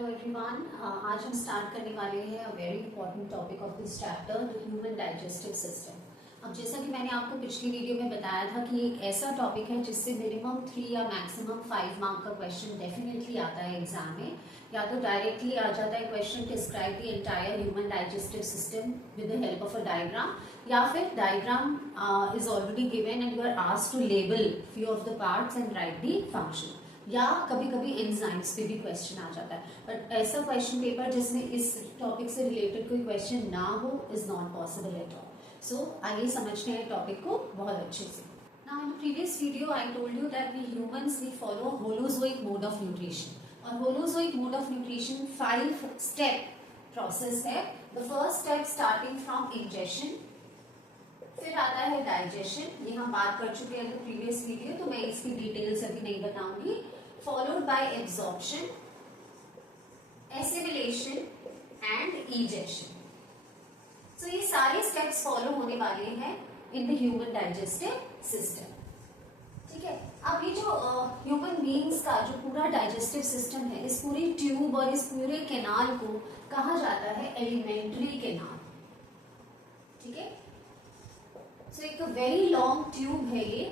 Hello everyone, आज हम start करने वाले हैं अ very important topic of this chapter, the human digestive system. अब जैसा कि मैंने आपको पिछली वीडियो में बताया था कि एक ऐसा टॉपिक है जिससे मिनिमम 3 या मैक्सिमम 5 मार्क का क्वेश्चन डेफिनेटली आता है एग्जाम में। या तो डायरेक्टली आ जाता है question, describe the entire human digestive system with the help of a diagram, या फिर diagram is already given and you are asked to label few of the parts and write the function. या कभी कभी enzymes पे भी question आ जाता है, but ऐसा क्वेश्चन पेपर जिसमें इस टॉपिक से रिलेटेड कोई क्वेश्चन ना हो is not possible at all. So आइए समझते हैं टॉपिक को बहुत अच्छे से। Now in the previous video I told you that we humans we follow holozoic mode of nutrition, और holozoic mode of nutrition 5 step process है। The first step starting from ingestion, फिर आता है डाइजेशन, ये हम बात कर चुके हैं प्रीवियस वीडियो, तो मैं इसकी डिटेल्स अभी नहीं बताऊंगी। Followed by absorption, assimilation and egestion. So ये सारे स्टेप्स फॉलो होने वाले हैं in the human digestive system. ठीक है, अब ये जो ह्यूमन बीइंग्स का जो पूरा डाइजेस्टिव सिस्टम है, इस पूरी ट्यूब और इस पूरे कैनाल को कहा जाता है एलिमेंट्री कैनाल। ठीक है, सो एक वेरी लॉन्ग ट्यूब है ये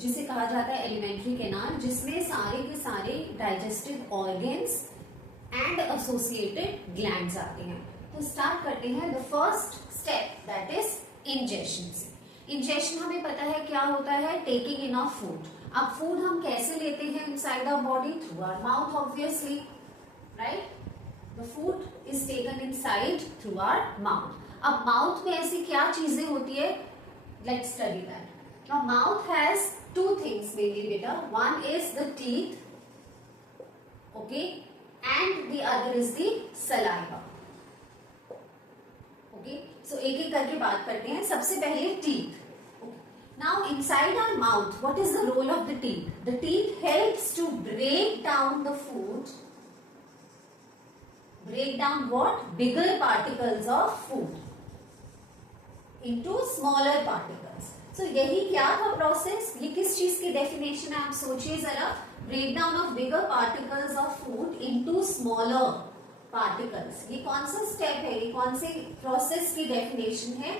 जिसे कहा जाता है एलिमेंट्री कैनाल, जिसमें सारे के सारे digestive organs and associated glands आते हैं। तो स्टार्ट करते हैं the first step, that is ingestion से। इंजेशन हमें पता है क्या होता है, टेकिंग इन ऑफ फूड। अब फूड हम कैसे लेते हैं inside our body? Through our mouth obviously, right? The food is taken inside through our mouth. अब माउथ में ऐसी क्या चीजें होती है? Let's study that. Now mouth has two things mainly beta. One is the teeth, okay, and the other is the saliva. Okay, so एक एक करके बात करते हैं। सबसे पहले teeth. Okay. Now inside our mouth, what is the role of the teeth? The teeth helps to break down the food. Break down what? Bigger particles of food into smaller particles. So यही क्या था process? ये किस चीज की definition है? आप सोचिए जरा। Break down of bigger particles of food into smaller particles. ये कौन सा स्टेप है? ये कौन से प्रोसेस की डेफिनेशन है?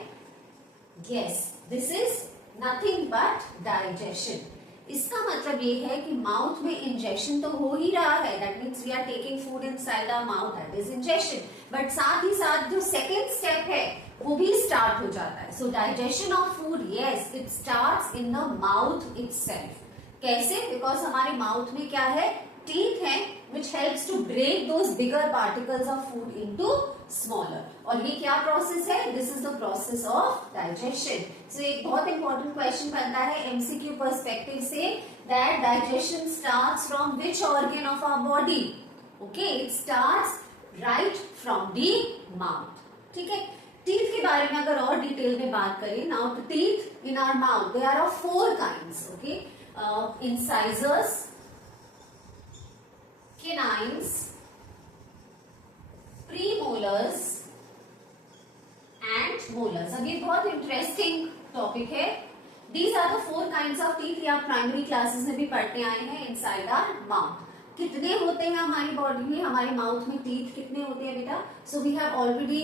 Yes, this is nothing but digestion. इसका मतलब ये है कि माउथ में इंजेक्शन तो हो ही रहा है, that means we are taking food inside our mouth, that is injection. But साथ ही साथ जो सेकेंड स्टेप है वो भी स्टार्ट हो जाता है। So digestion of food, yes, it starts in the mouth itself. कैसे? बिकॉज हमारे माउथ में क्या है? टीथ है, which helps to break those bigger particles of food into smaller. और ये क्या प्रोसेस है? This is the process of digestion. So एक बहुत इंपॉर्टेंट क्वेश्चन बनता है एमसीक्यू पर्सपेक्टिव से, that digestion starts from which organ of our body? Okay, it starts right from the mouth. ठीक है, टीथ के बारे में अगर और डिटेल में बात करें, now the teeth in our mouth, they are of 4 kinds. Okay, incisors, canines, premolars and molars। अब ये बहुत इंटरेस्टिंग टॉपिक है। These are the 4 kinds of teeth। ये आप प्राइमरी क्लासेस में भी पढ़ते आए हैं इनसाइड आवर माउथ। कितने होते हैं हमारी बॉडी में, हमारे माउथ में टीथ कितने होते हैं बेटा? So we have already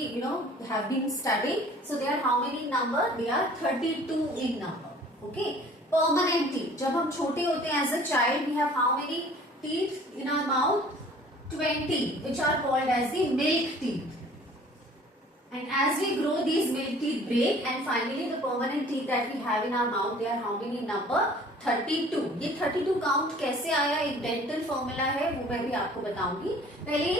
have been studying. So they are how many number? They are 32 in number. Okay, permanent teeth, जब हम छोटे होते हैं as a child, we have how many teeth in our mouth? 20, which are called as the milk teeth. And as we grow, these milk teeth break, and finally the permanent teeth that we have in our mouth, they are how many number? 32। ये 32 count कैसे आया? एक dental formula है, वो मैं भी आपको बताऊंगी। पहले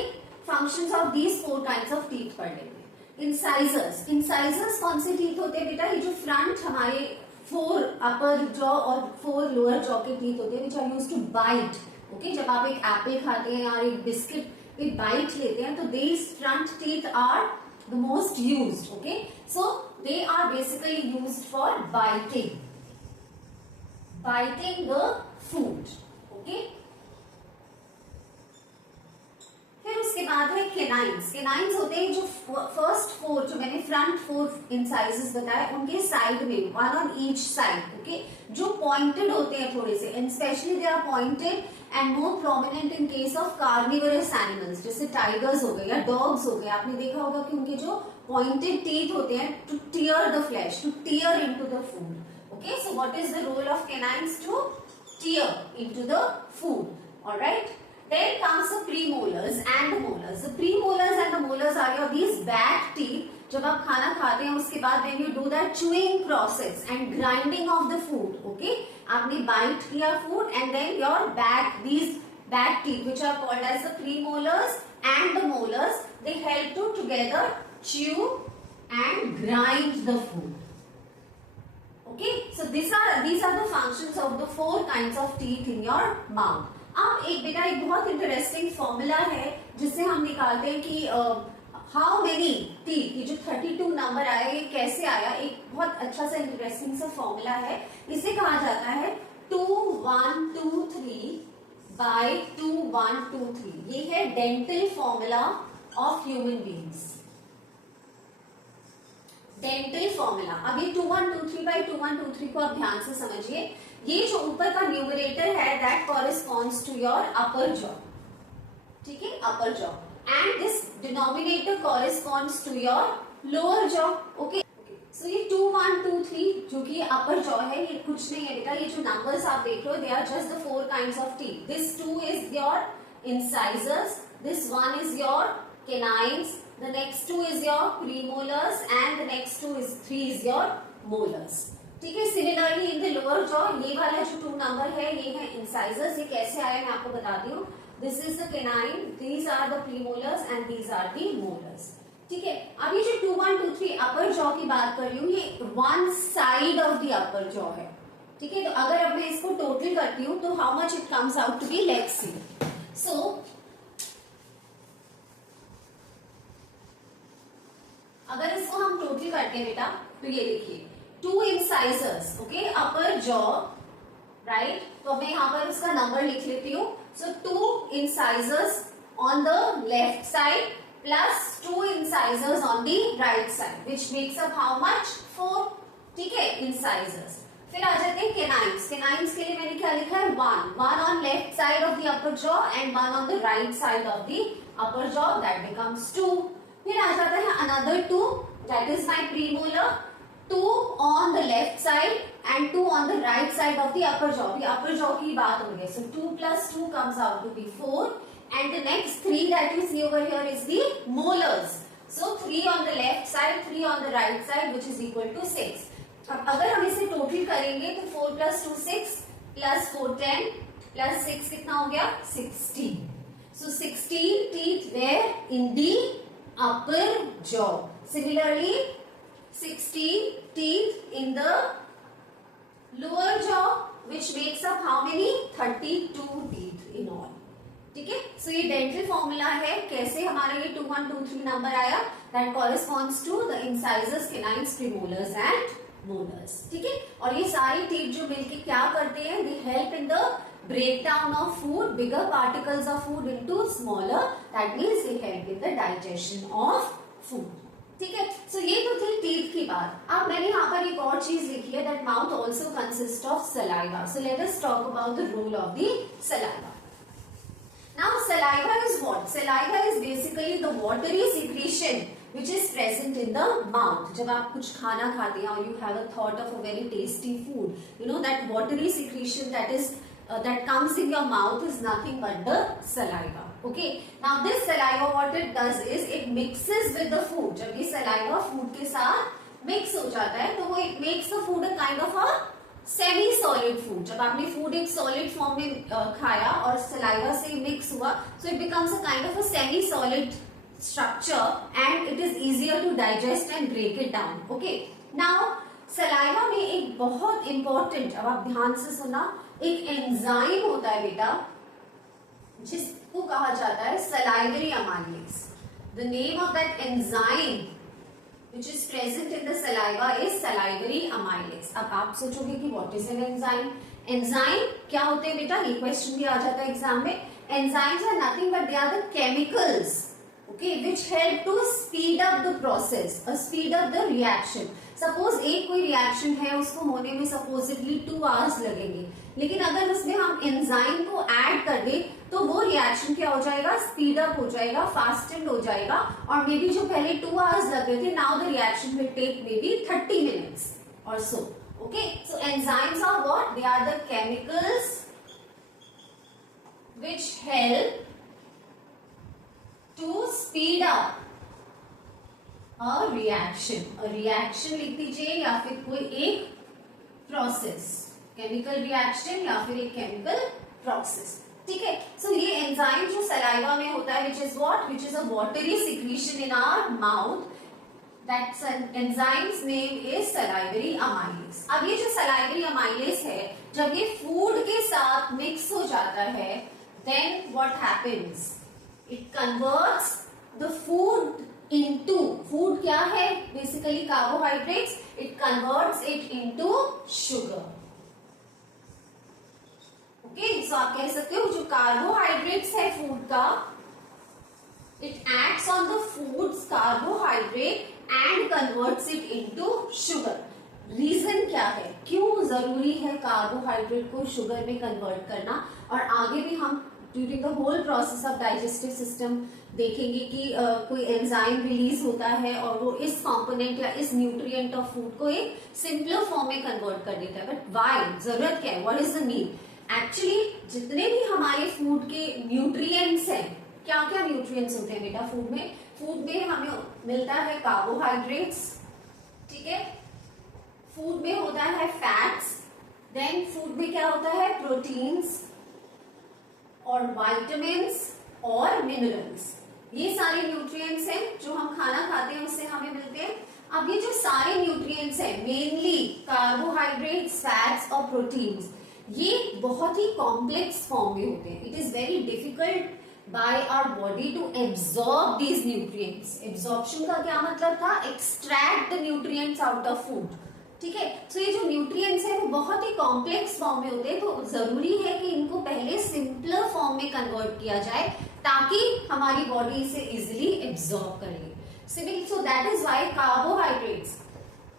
functions of these 4 kinds of teeth पढ़ लेंगे। इंसाइजर्स, इंसाइजर्स कौन से टीथ होते हैं बेटा? ये जो फ्रंट हमारे 4 अपर जॉ और 4 लोअर जॉ के टीथ होते हैं, which are used to bite. Okay, जब आप एक एप्पल खाते हैं या एक बिस्किट पे बाइट लेते हैं, तो these front teeth are the most used. Okay, so they are basically used for biting the food. Okay, फिर उसके बाद है केनाइन्स। केनाइन्स होते हैं जो फर्स्ट 4, जो मैंने फ्रंट 4 इंसाइजेस बताए, उनके साइड में 1 ऑन ईच साइड। ओके, जो पॉइंटेड होते हैं थोड़े से, and specially they are pointed and more prominent in case of carnivorous animals, जैसे टाइगर्स हो गए या डॉग्स हो गए। आपने देखा होगा कि उनके जो पॉइंटेड टीथ होते हैं to tear the flesh, to tear into the food. Okay, so what is the role of canines? To tear into the food. Alright, then comes the premolars and the molars. The premolars and the molars are your these back teeth. जब आप खाना खाते हैं उसके बाद when you do that chewing process and grinding of the food, okay, आपने bite किया food and then your back, these back teeth which are called as the premolars and the molars, they help to together chew and grind the food. Okay, so these are the functions of the 4 kinds of teeth in your mouth. अब एक बेटा एक बहुत interesting formula है जिससे हम निकालते हैं कि हाउ मेनी टीथ, ये जो 32 नंबर आया ये कैसे आया। एक बहुत अच्छा सा इंटरेस्टिंग सा फॉर्मूला है। इसे कहा जाता है 2 1 2 3 बाय 2 1 2 3। ये है dental formula of human beings, dental formula. अब ये 2 1 2 3 बाय 2 1 2 3 को आप ध्यान से समझिए। ये जो ऊपर का न्यूमरेटर है that corresponds to your upper jaw, ठीक है, upper jaw, and this denominator corresponds to your lower jaw. Okay, so ये 2 1 2 3 जो कि अपर जॉ है, ये कुछ नहीं है बेटा, ये जो नंबर्स आप देख रहे हो they are just the 4 kinds of teeth. This 2 is your incisors, this 1 is your canines, the next 2 is your premolars and the next 3 is your molars। ठीक है, similarly in the lower jaw ये वाला जो 2 number है ये है incisors. ये कैसे आया मैं आपको बताती हूँ। This is the canine, these are the premolars and these are the molars. ठीक है, अब ये जो 2 1 2 3 अपर जॉ की बात कर रही हूँ, ये one side of the upper jaw है। ठीक है, तो अगर अब मैं इसको टोटल करती हूँ तो how much it comes out to be, let's see. So अगर इसको हम टोटल करते हैं बेटा तो ये देखिए 2 incisors, ओके, अपर जॉ, राइट। तो मैं यहाँ पर उसका नंबर लिख लेती हूँ। सो 2 incisors on the left side plus 2 incisors on the right side which makes up how much, 4। ठीक है, incisors। फिर आ जाते हैं कैनाइन्स। कैनाइन्स के लिए मैंने क्या लिखा है, 1 on left side of the upper jaw and 1 on the right side of the upper jaw, that becomes 2। फिर आ जाता है another 2, that is my premolar, 2 on the left side and 2 on the right side of the upper jaw। the upper jaw की बात हो रही है। So 2 plus 2 comes out to be 4 and the next 3 that you see over here is the molars। So 3 on the left side, 3 on the right side which is equal to 6। अब अगर हम इसे total करेंगे तो 4 plus 2 6 plus 4 10 plus 6 कितना हो गया, 16। So 16 teeth were in the upper jaw। Similarly 16 teeth in the lower jaw which makes up how many, 32 teeth in all। ठीक है, सो ये डेंटल फॉर्मूला है कैसे हमारा ये 2 1 2 3 नंबर आया, that corresponds to the incisors, canines, premolars and molars. ठीक है, और ये सारी टीथ जो मिलके क्या करते हैं, they help in the breakdown of food, bigger particles of food into smaller, that means they help in the digestion of food। ठीक है, सो ये तो थी टीथ की बात। अब मैंने यहाँ पर एक और चीज लिखी है, that mouth also consist of saliva. So let us talk about the role of the saliva. Now saliva is what? Saliva is basically the watery secretion which is present in the mouth। जब आप कुछ खाना खाते हैं और you have a thought of a very tasty food, you know that watery secretion that comes in your mouth is nothing but the saliva। Okay, now this saliva what it does is it mixes with the food। जब ये saliva food के साथ mix हो जाता है तो वो it makes the food a kind of a semi solid food. जब आपने फूड एक सॉलिड फॉर्म में खाया और सलाइवा से मिक्स हुआ, so it becomes a kind of a semi solid structure and it is easier to digest and break it down। Okay, now saliva में एक बहुत इंपॉर्टेंट, अब आप ध्यान से सुना, एक एंजाइम होता है बेटा जिसको कहा जाता है salivary amylase। The name of that enzyme which is present in the saliva is salivary amylase। अब आप सोचोगे कि what is an enzyme? Enzyme क्या होते हैं बेटा, ये क्वेश्चन भी आ जाता है एग्जाम में। Enzymes are nothing but they are the chemicals, okay, which help to speed up the process or speed up the reaction। Suppose एक कोई रिएक्शन है उसको होने में supposedly 2 hours लगेंगे, लेकिन अगर उसमें हम एंजाइम को ऐड कर दे तो वो रिएक्शन क्या हो जाएगा, स्पीड अप हो जाएगा, फास्टेंड हो जाएगा, और मे बी जो पहले 2 आवर्स लग रहे थे, now the reaction will take may be 30 minutes और so. Okay, so enzymes are what, they are the chemicals which help to speed up a reaction. A reaction लिख दीजिए या फिर कोई एक प्रोसेस, केमिकल रिएक्शन या फिर एक केमिकल प्रोसेस. ठीक है, सो ये एंजाइम जो सलाइवा में होता है, which is what, which is a watery secretion in our mouth. That enzyme's name is salivary amylase. अब ये जो salivary amylase है, जब ये फूड के साथ मिक्स हो जाता है, then what happens? It converts the food into, food क्या है? Basically carbohydrates. It converts it into sugar. Okay, so आप कह सकते हो जो carbohydrates है फूड का, it acts on the food's carbohydrate and converts it into sugar. Reason क्या है, क्यों जरूरी है कार्बोहाइड्रेट को शुगर में कन्वर्ट करना, और आगे भी हम during the whole process of digestive system देखेंगे कि कोई एंजाइम रिलीज होता है और वो इस कंपोनेंट या इस न्यूट्रिएंट ऑफ फूड को एक सिंपलर फॉर्म में कन्वर्ट कर देता है. बट व्हाई, जरूरत क्या है, what is the need? Actually जितने भी हमारे फूड के न्यूट्रिएंट्स हैं, क्या क्या न्यूट्रिएंट्स होते हैं बेटा फूड में? फूड में हमें मिलता है कार्बोहाइड्रेट्स, ठीक है, फूड में होता है फैट्स, देन फूड में क्या होता है, प्रोटीन्स और विटामिन्स और मिनरल्स. ये सारे न्यूट्रिएंट्स हैं जो हम खाना खाते हैं उससे हमें मिलते हैं. अब ये जो सारे न्यूट्रिएंट्स हैं, मेनली कार्बोहाइड्रेट्स, फैट्स और प्रोटीन्स, ये बहुत ही कॉम्प्लेक्स फॉर्म में होते हैं. It is very difficult by our body to absorb these nutrients. Absorption का क्या मतलब था, extract the nutrients out of food. ठीक है, तो ये जो न्यूट्रिएंट्स है वो बहुत ही कॉम्प्लेक्स फॉर्म में होते हैं, तो जरूरी है कि इनको पहले सिंपलर फॉर्म में कन्वर्ट किया जाए ताकि हमारी बॉडी इसे इजिली एब्सॉर्ब कर ले. So that is why carbohydrates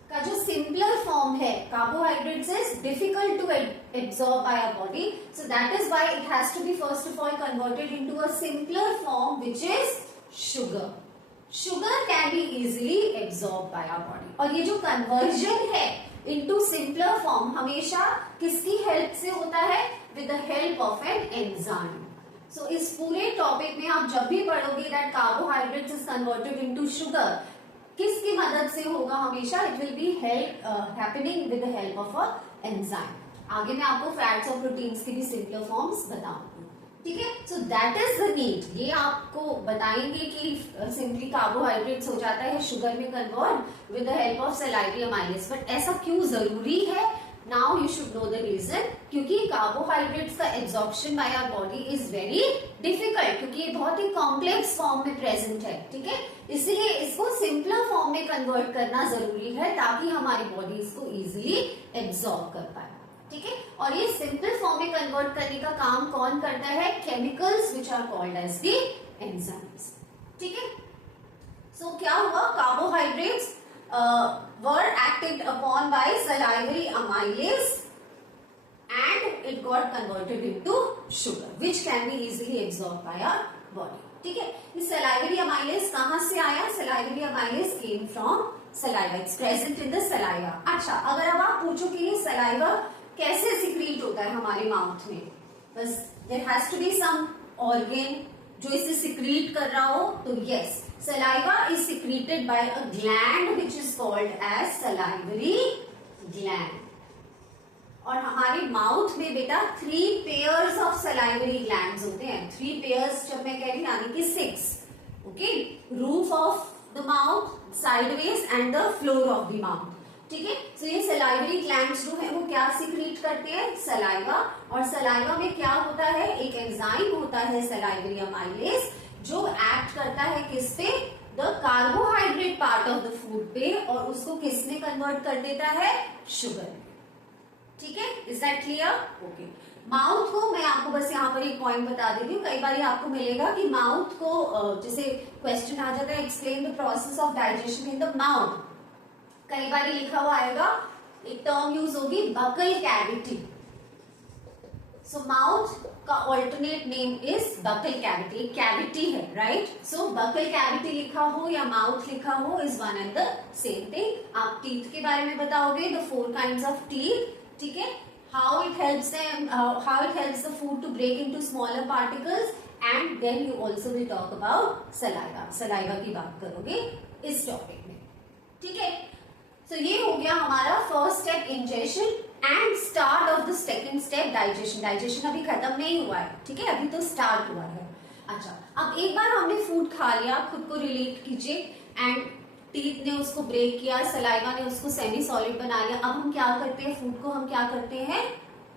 का जो सिंपलर फॉर्म है, carbohydrates is difficult to absorb by our body, so that is why it has to be first of all converted into a simpler form which is sugar. Sugar can be easily absorbed by our body. और ये जो conversion है into simpler form हमेशा किसकी help से होता है, with the help of an enzyme. So इस पूरे टॉपिक में आप जब भी पढ़ोगे that carbohydrates is converted into sugar, किसकी मदद से होगा हमेशा, it will be happening with the help of a enzyme. आगे मैं आपको फैट्स और प्रोटीन्स की भी सिंपलर फॉर्म्स बताऊंगी. ठीक है, सो दैट इज द नीड. ये आपको बताएंगे कि सिंपली कार्बोहाइड्रेट्स हो जाता है शुगर में convert with the help of salivary amylase. But ऐसा क्यों जरूरी है, now you should know the reason. क्योंकि कार्बोहाइड्रेट्स का absorption by our body is very difficult, क्योंकि ये बहुत ही कॉम्प्लेक्स फॉर्म में प्रेजेंट है. ठीक है, इसलिए इसको सिंपलर फॉर्म में कन्वर्ट करना जरूरी है ताकि हमारी बॉडी इसको इजिली एब्जॉर्ब कर पाए. ठीक है, और ये सिंपल फॉर्म में कन्वर्ट करने का काम कौन करता है, chemicals which are called as the enzymes. ठीक है, सो क्या हुआ, carbohydrates were acted upon by salivary amylase and it got converted into sugar which can be easily absorbed by our body. ठीक है, ये salivary amylase कहाँ से आया, salivary amylase came from saliva, it's present in the saliva. अच्छा, अगर अब आप पूछो कि ये saliva कैसे secrete होता है हमारे माउथ में, बस there has to be some organ जो इसे secrete कर रहा हो, तो yes, saliva is secreted by a gland which is called as salivary gland. और हमारे माउथ में बेटा 3 पेयर्स ऑफ सलाइवरी ग्लैंड्स होते हैं. 3 पेयर्स जब मैं कह रही हूँ यानी कि 6. Okay, roof of the mouth, sideways and the floor of the mouth. ठीक है, तो ये सलाइवरी ग्लैंड्स जो है वो क्या सिक्रीट करते हैं, सलाइवा. और सलाइवा में क्या होता है, एक एंजाइम होता है सलाइवरी अमाइलेज जो एक्ट करता है किस पे, the carbohydrate part of the food पे, और उसको किस में कन्वर्ट कर देता है, शुगर. ठीक है, is that clear? Okay, mouth को मैं आपको बस यहाँ पर एक पॉइंट बता देती हूँ. कई बार आपको मिलेगा कि माउथ को जैसे क्वेश्चन आ जाता है, explain the process of digestion in the mouth. कई बार लिखा हुआ आएगा, एक टर्म यूज होगी बकल कैविटी. सो माउथ का alternate name is buccal cavity, cavity है, राइट? सो बकल कैविटी लिखा हो या माउथ लिखा हो is one and the same thing. आप टीथ के बारे में बताओगे, द 4 काइंड्स ऑफ टीथ, ठीक है, how it helps the food to break into smaller particles, and then you also will talk about saliva की बात करोगे इस टॉपिक में, ठीक है? तो ये हो गया हमारा first step ingestion and start of the second step digestion. Digestion अभी खत्म नहीं हुआ है, ठीक है, अभी तो स्टार्ट हुआ है। अच्छा, अब एक बार हमने फूड खा लिया, खुद को रिलेट कीजिए, एंड टीथ ने उसको ब्रेक किया, सलाइवा ने उसको सेमी सॉलिड बना लिया। अब हम क्या करते हैं, फूड को हम क्या करते हैं,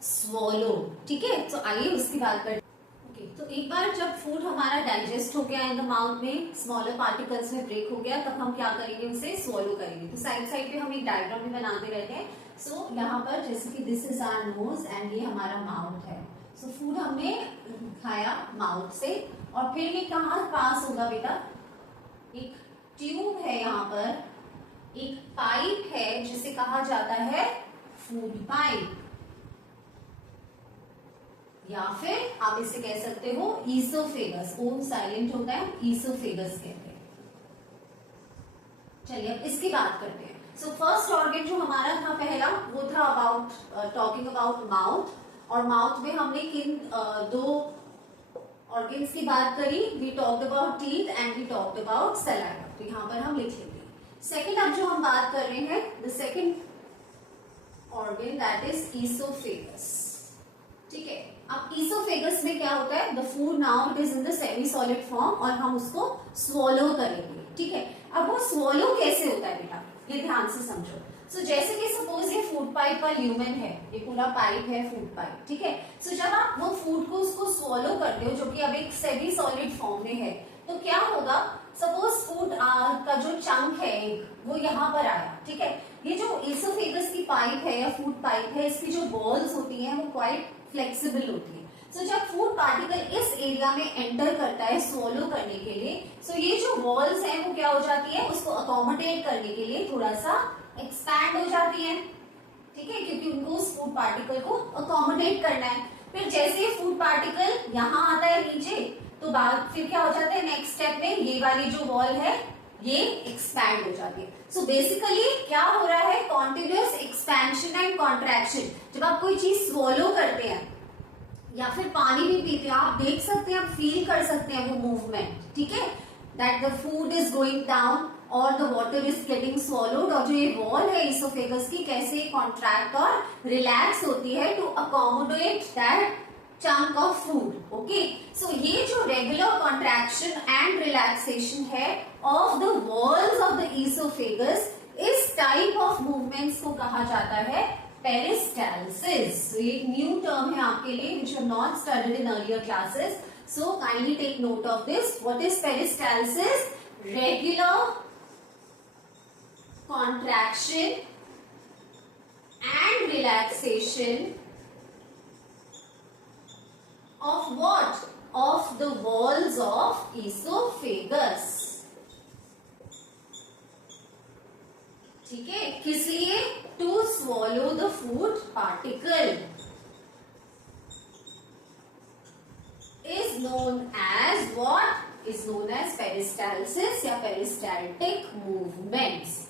स्वॉलो, ठीक है? तो आइए उसकी बात करते हैं। ओके, तो एक बार जब फूड हमारा डाइजेस्ट हो गया इन द माउथ में, स्मॉलर पार्टिकल्स में ब्रेक हो गया, तब हम क्या करेंगे, उसे स्वॉलो करेंगे। तो साइड साइड पे हम एक डायग्राम भी बनाते रहते हैं। सो यहाँ पर जैसे कि this is our nose and ये हमारा माउथ है। सो फूड हमने खाया माउथ से, और फिर ये कहाँ पास होगा बेटा, एक ट्यूब है, यहाँ पर एक पाइप है जिसे कहा जाता है फूड पाइप, या फिर आप इसे कह सकते हो ईसोफेगस। ओम साइलेंट होता है, ईसोफेगस कहते हैं। चलिए अब इसकी बात करते हैं। सो फर्स्ट ऑर्गन जो हमारा था पहला, वो था अबाउट टॉकिंग अबाउट माउथ, और माउथ में हमने किन दो ऑर्गन्स की बात करी, we talked about teeth and we talked about saliva. तो यहाँ पर हम लिख लेंगे। सेकेंड अब जो हम बात कर रहे हैं, the second organ that is oesophagus, ठीक है? अब ईसोफेगस में क्या होता है, the food now it is in the semi solid form, और हम उसको स्वॉलो करेंगे, ठीक है? अब वो स्वॉलो कैसे होता है बेटा, ये ध्यान से समझो। सो जैसे कि सपोज ये फूड पाइप का ल्यूमेन है, ये पूरा पाइप है फूड पाइप, ठीक है? सो जब आप वो फूड को उसको स्वॉलो करते हो, जो कि अब एक सेमी सॉलिड फॉर्म में है, तो क्या होगा, सपोज फूड का जो चंक है एक, वो यहाँ पर आया, ठीक है? ये जो ईसोफेगस की पाइप है या फूड पाइप है, इसकी जो वॉल्स होती हैं वो क्वाइट फ्लेक्सिबल होती है। सो जब फूड पार्टिकल इस एरिया में एंटर करता है स्वॉलो करने के लिए, सो ये जो वॉल्स हैं वो क्या हो जाती है, उसको अकोमोडेट करने के लिए थोड़ा सा एक्सपैंड हो जाती है, ठीक है? क्योंकि उनको उस फूड पार्टिकल को अकोमोडेट करना है। फिर जैसे फूड पार्टिकल यहाँ आता है नीचे, तो बाद फिर क्या हो जाता है, नेक्स्ट स्टेप में ये वाली जो वॉल है ये एक्सपैंड हो जाती है। सो बेसिकली क्या हो रहा है, कॉन्टिन्यूअस एक्सपेंशन एंड कॉन्ट्रैक्शन। जब आप कोई चीज स्वॉलो करते हैं या फिर पानी भी पीते हैं, आप देख सकते हैं, आप फील कर सकते हैं वो मूवमेंट, ठीक है, that the food is going down और the water is getting swallowed, और जो ये वॉल है ईसोफेगस की कैसे कॉन्ट्रैक्ट और रिलैक्स होती है to accommodate that chunk of food, okay? So ये जो regular contraction and relaxation है of the walls of the esophagus, इस type of movements को कहा जाता है peristalsis। So ये एक new term है आपके लिए which you have not studied in earlier classes, so kindly take note of this। What is peristalsis? Regular contraction and relaxation of what? Of the walls of esophagus, ठीक है? किस लिए? To swallow the food particle is known as what? Is known as peristalsis या peristaltic movements,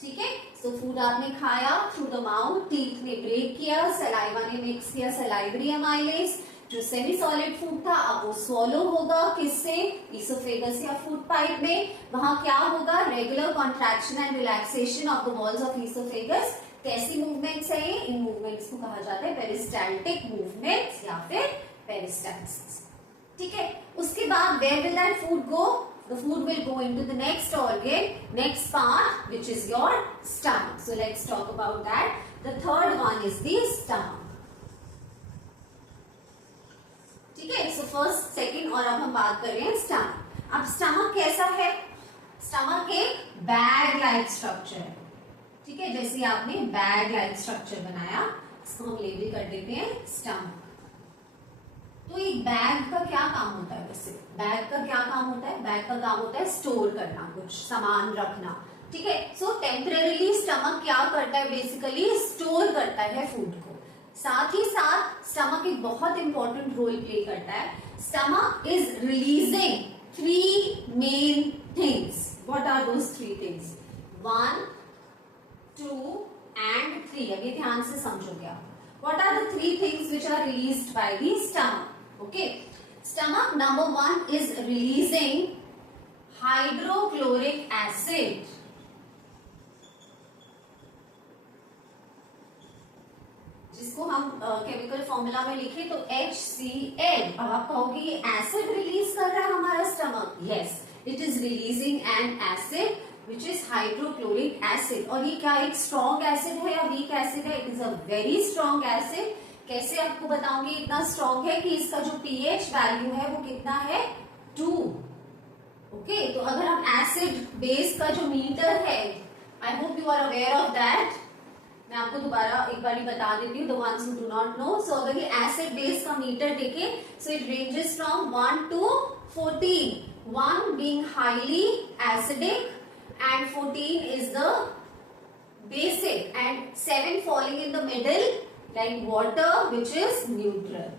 ठीक है? So food आपने खाया through the mouth, teeth ने ब्रेक किया, सलाइवा ने मिक्स किया सलाइवरी अमाइलेज, जो सेमी सॉलिड फूड था अब वो स्वॉलो होगा किससे, ईसोफेगस या फूड पाइप में। वहां क्या होगा, regular contraction and relaxation of the walls of oesophagus. कैसी मूवमेंट्स है ये, इन मूवमेंट्स को कहा जाता है पेरिस्टाल्टिक मूवमेंट्स या फिर पेरिस्टाल्सिस, ठीक है? उसके बाद where will that food go, the food will go into the next organ, next part, which is your stomach. So let's talk about that. The third one is the stomach, ठीक है? So first, second, और अब हम बात कर रहे हैं stomach. अब स्टमक कैसा है, स्टमक एक बैग लाइक स्ट्रक्चर है, ठीक है? जैसे आपने बैग लाइक स्ट्रक्चर बनाया, इसको हम लेबल कर देते हैं स्टमक। तो एक बैग का क्या काम होता है, वैसे बैग का क्या काम होता है, बैग का काम होता है स्टोर करना, कुछ सामान रखना, ठीक है? सो टेम्परेरीली स्टमक क्या करता है, बेसिकली स्टोर करता है फूड को। साथ ही साथ स्टमक एक बहुत इंपॉर्टेंट रोल प्ले करता है. Stomach is releasing 3 main things. What are those 3 things? 1, 2 and 3. अभी ध्यान से समझोगे आप. What are the 3 things which are released by the stomach? Okay, stomach number 1 is releasing hydrochloric acid. जिसको हम केमिकल फॉर्मूला में लिखे तो HCl. अब आप कहोगे ये एसिड रिलीज कर रहा है हमारा stomach. Yes, it is releasing N acid which is hydrochloric acid. और ये क्या एक स्ट्रॉन्ग एसिड है या वीक एसिड है? It is a very strong acid. कैसे आपको बताऊंगी? इतना स्ट्रॉन्ग है कि इसका जो pH वैल्यू है वो कितना है? 2. ओके, तो अगर हम एसिड बेस का जो मीटर है, I hope you are aware of that. मैं आपको दोबारा एक बार बता देती हूँ, the ones who do not know. So अगर ये एसिड बेस का मीटर देखे, so it ranges from 1 to 14. 1 being highly acidic and 14 is the basic and 7 falling in the middle like water which is neutral.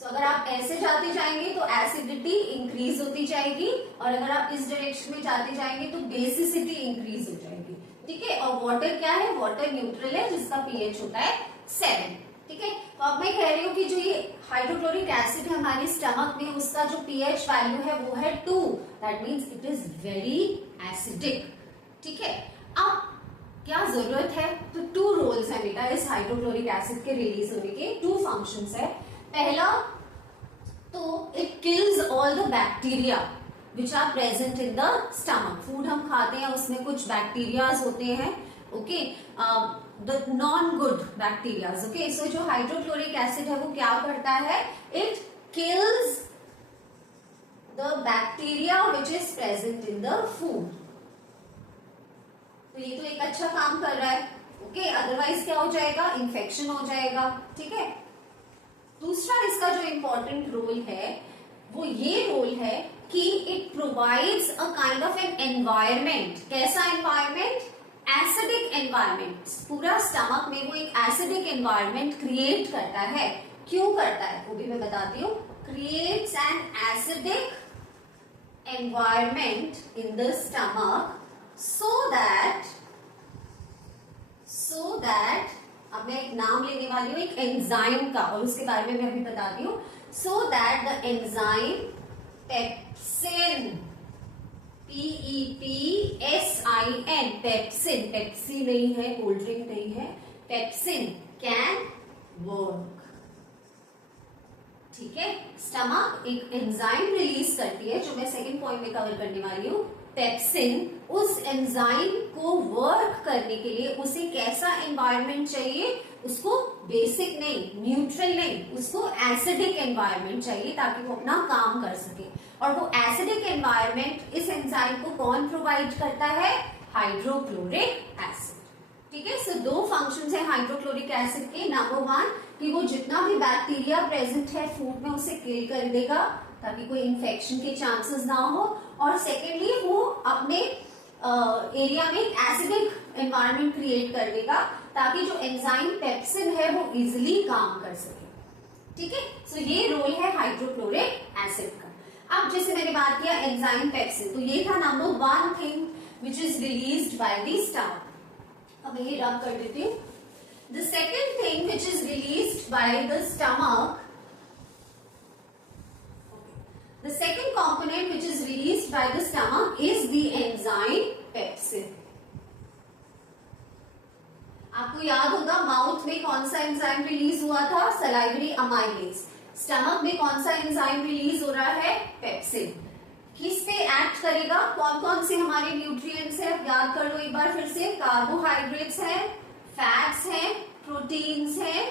So अगर आप ऐसे जाते जाएंगे तो एसिडिटी इंक्रीज होती जाएगी, और अगर आप इस डायरेक्शन में जाते जाएंगे तो बेसिसिटी इंक्रीज हो जाएगी. ठीक है, और वाटर क्या है? वाटर न्यूट्रल है जिसका पीएच होता है 7. ठीक है, तो अब मैं कह रही हूँ कि जो ये हाइड्रोक्लोरिक एसिड है हमारे स्टमक में, उसका जो पीएच वैल्यू है वो है 2. That means it is very acidic. ठीक है, अब क्या जरूरत है? तो 2 रोल्स है बेटा इस हाइड्रोक्लोरिक एसिड के रिलीज होने के. 2 फंक्शंस है. पहला तो it kills all the bacteria which are present in the stomach. Food हम खाते हैं उसमें कुछ बैक्टीरियाज होते हैं. Okay, the non good bacterias. Okay, so जो हाइड्रोक्लोरिक एसिड है वो क्या करता है? It kills the bacteria which is present in the food. तो ये तो एक अच्छा काम कर रहा है. ओके, अदरवाइज क्या हो जाएगा? इन्फेक्शन हो जाएगा. ठीक है, दूसरा इसका जो इंपॉर्टेंट रोल है वो ये रोल है कि it provides a kind of an environment. कैसा एनवायरमेंट? Acidic environment. पूरा स्टमक में वो एक एसिडिक एनवायरमेंट क्रिएट करता है. क्यों करता है वो भी मैं बताती हूँ. Creates an acidic environment in the stomach so that अब मैं एक नाम लेने वाली हूँ एक एंजाइम का, और उसके बारे में मैं अभी बताती हूँ. so that the enzyme pepsin, PEPSIN, pepsin, Pepsi नहीं है, कोल्ड ड्रिंक नहीं है, पेप्सिन कैन वर्क. ठीक है, स्टमक एक एंजाइम रिलीज करती है जो मैं सेकंड पॉइंट में कवर करने वाली हूँ. पेप्सिन उस एंजाइम को वर्क करने के लिए उसे कैसा एनवायरनमेंट चाहिए? उसको बेसिक नहीं, न्यूट्रल नहीं, उसको एसिडिक एनवायरनमेंट चाहिए ताकि वो अपना काम कर सके. और वो एसिडिक एनवायरनमेंट इस एंजाइम को कौन प्रोवाइड करता है? Hydrochloric acid. ठीक है, सो 2 फंक्शंस है हाइड्रोक्लोरिक एसिड के. नंबर 1 कि वो जितना भी बैक्टीरिया प्रेजेंट है फूड में उसे किल कर देगा ताकि कोई इन्फेक्शन के चांसेस ना हो. और सेकेंडली वो अपने एरिया में एसिडिक एनवायरनमेंट क्रिएट कर देगा ताकि जो एंजाइम पेप्सिन है वो इजिली काम कर सके. ठीक है, सो ये रोल है हाइड्रोक्लोरिक एसिड का. अब जैसे मैंने बात किया एंजाइम पेप्सिन, तो ये था number 1 thing which is released by the stomach. अब मैं ये रब कर देती हूँ. The second thing which is released by the stomach, the second component which is released by the stomach is the enzyme pepsin. आपको याद होगा माउथ में कौन सा एंजाइम रिलीज हुआ था? Salivary amylase. स्टमक में कौन सा एंजाइम रिलीज हो रहा है? पेप्सिन. किस पे एक्ट करेगा? कौन कौन से हमारे न्यूट्रिएंट्स हैं? याद कर लो एक बार फिर से. कार्बोहाइड्रेट्स हैं, फैट्स हैं, प्रोटीन्स हैं,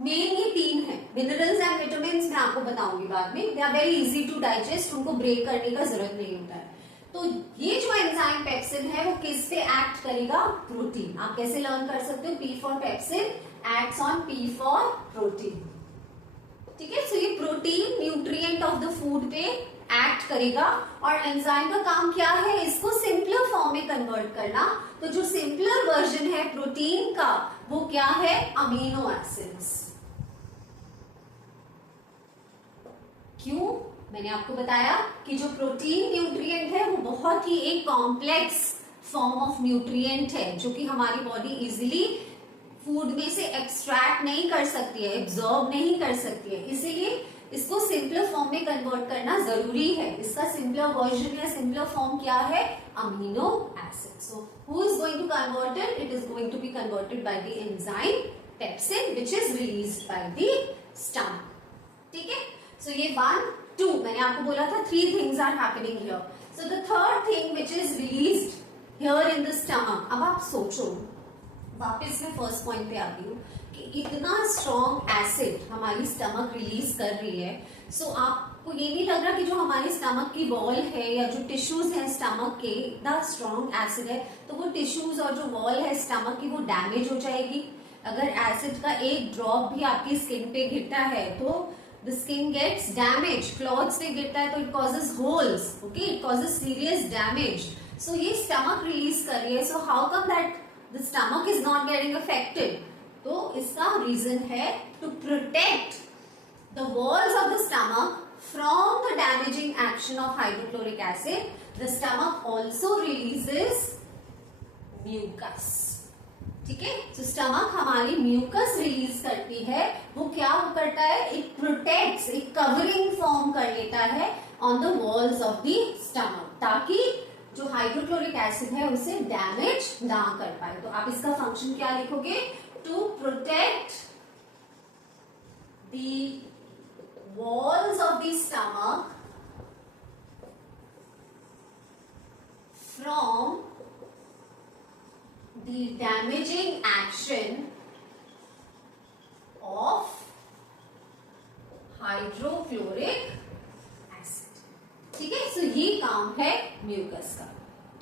मेन ये 3 है. मिनरल्स एंड विटामिन्स मैं आपको बताऊंगी बाद में. They are very easy to digest, उनको ब्रेक करने का जरूरत नहीं होता है. तो ये जो एंजाइम पेप्सिन है वो किस पे एक्ट करेगा? प्रोटीन. आप कैसे लर्न कर सकते हो? P for pepsin acts on P for protein. ठीक है, सो ये protein nutrient of the food पे एक्ट करेगा और एंजाइम का काम क्या है, इसको सिंपलर फॉर्म में कन्वर्ट करना। तो जो सिंपलर वर्जन है प्रोटीन का वो क्या है, अमीनो एसिड्स। क्यों, मैंने आपको बताया कि जो प्रोटीन न्यूट्रिएंट है वो बहुत ही एक कॉम्प्लेक्स फॉर्म ऑफ न्यूट्रिएंट है जो कि हमारी बॉडी इजीली फूड में से एक्सट्रैक्ट नहीं कर सकती है, एब्जॉर्ब नहीं कर सकती है, इसीलिए इसको सिंपलर फॉर्म में कन्वर्ट करना जरूरी है। इसका सिंपलर वर्जन या सिंपलर फॉर्म क्या है, amino acid. So who is going to convert it, it is going to be converted by the enzyme pepsin which is released by the stomach. ठीक है, सो ये 1 2 मैंने आपको बोला था 3 things are happening here. So the third thing which is released here in the stomach. अब आप सोचो, वापस मैं फर्स्ट पॉइंट पे आती हूँ कि इतना स्ट्रॉन्ग एसिड हमारी स्टमक रिलीज कर रही है, सो आपको ये नहीं लग रहा कि जो हमारी स्टमक की वॉल है या जो टिश्यूज हैं स्टमक के, इतना स्ट्रॉन्ग एसिड है तो वो टिश्यूज और जो वॉल है स्टमक की वो डैमेज हो जाएगी। अगर एसिड का एक ड्रॉप भी आपकी स्किन पे गिरता है तो the skin gets damage, clothes पे गिरता है तो it causes holes, okay, it causes serious damage. So ये स्टमक रिलीज कर रही है, so how come that the stomach is not getting affected? तो इसका रीजन है to protect the walls of the stomach from the damaging action of hydrochloric acid, the stomach also releases mucus. ठीक है, तो stomach हमारी mucus release करती है, वो क्या करता है, इट प्रोटेक्ट्स, एक कवरिंग फॉर्म कर लेता है on the walls of the stomach, ताकि जो हाइड्रोक्लोरिक एसिड है उसे डैमेज ना कर पाए। तो आप इसका फंक्शन क्या लिखोगे, to protect the walls of the stomach from the damaging action of hydrochloric acid। ठीक है, सो ये काम है म्यूकस का।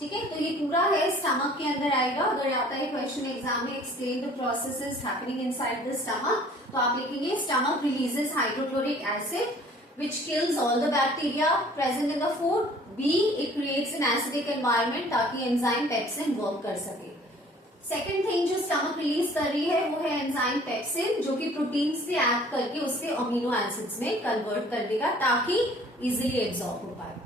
ठीक है, तो ये पूरा है स्टमक के अंदर आएगा। अगर आता है क्वेश्चन एग्जाम में, explain the processes happening inside the stomach, तो आप लिखेंगे stomach releases hydrochloric acid which kills all the bacteria present in the food। B, it creates an acidic environment ताकि एंजाइम पेप्सिन वर्क कर सके। Second thing जो stomach release कर रही है वो है एंजाइम पेप्सिन, जो कि प्रोटीन से एक्ट करके उसके अमीनो एसिड्स में कन्वर्ट कर देगा ताकि इजिली एब्जॉर्ब हो पाए।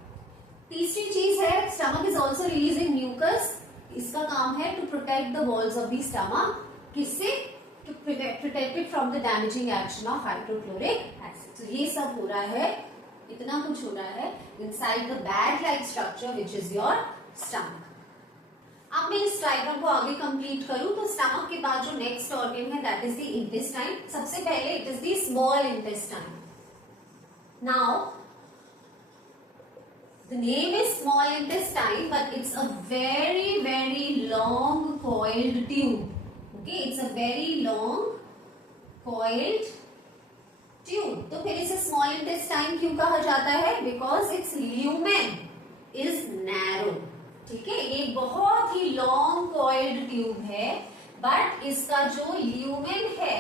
तीसरी चीज है stomach is also releasing mucus. इसका काम है to protect the walls of the stomach, किससे, to protect it from the damaging action of hydrochloric acid. तो ये सब हो रहा है, इतना कुछ हो रहा है inside the bag like structure which is your stomach. अब मैं इस डायग्राम को आगे कंप्लीट करूं तो स्टमक के बाद जो नेक्स्ट ऑर्गन है दैट इज द इंटेस्टाइन। सबसे पहले it is the small intestine. Now the name is small intestine but it's a very very long coiled tube. Okay, it's a very long coiled tube. तो फिर इसे small intestine क्यों कहा जाता है, because it's lumen is narrow. ठीक है, ये बहुत ही लॉन्ग कॉइल्ड ट्यूब है बट इसका जो ल्यूमेन है,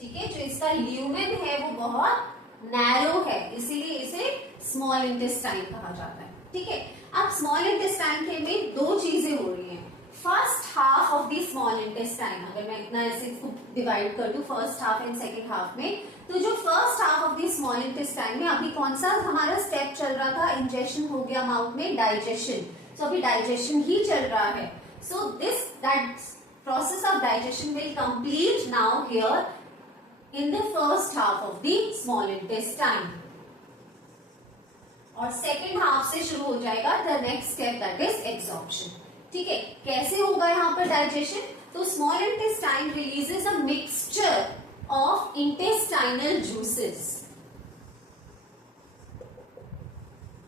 ठीक है, जो इसका ल्यूमेन है वो बहुत नैरो है, इसीलिए इसे स्मॉल इंटेस्टाइन कहा जाता है। ठीक है, अब स्मॉल इंटेस्टाइन के में दो चीजें हो रही हैं। First half of the small intestine, अगर मैं इतना ऐसे इसको डिवाइड कर दूं first half and second half में, तो जो first half of the small intestine में अभी कौन सा हमारा स्टेप चल रहा था, इंजेक्शन हो गया माउथ में, डाइजेशन। सो अभी डाइजेशन ही चल रहा है। So this that process of digestion will complete now here in the first half of the small intestine, और सेकेंड हाफ से शुरू हो जाएगा the next step that is absorption. ठीक है, कैसे होगा यहाँ पर डाइजेशन, तो small intestine releases a mixture of intestinal juices.